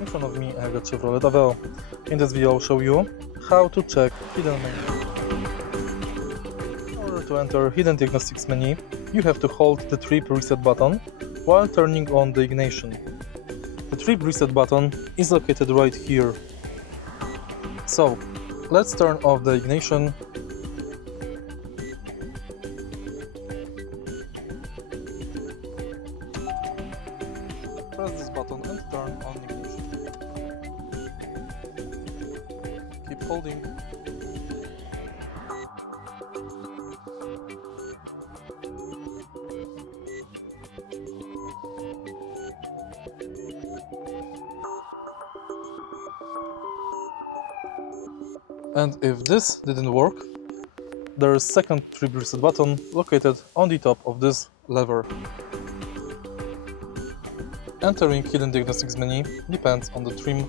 In front of me I have a Chevrolet Aveo. In this video I'll show you how to check hidden menu. In order to enter hidden diagnostics menu, you have to hold the trip reset button while turning on the ignition. The trip reset button is located right here. So, let's turn off the ignition. Press this button and turn on ignition. Keep holding. And if this didn't work, there is a second trip reset button located on the top of this lever. Entering hidden diagnostics menu depends on the trim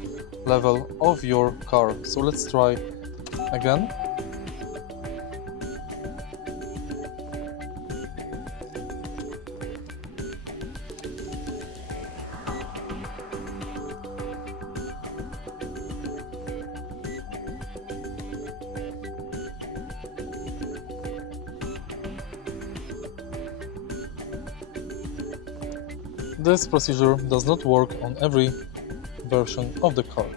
level of your car. So let's try again. This procedure does not work on every version of the car.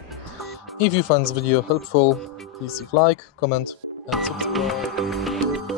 If you find this video helpful, please leave a like, comment and subscribe.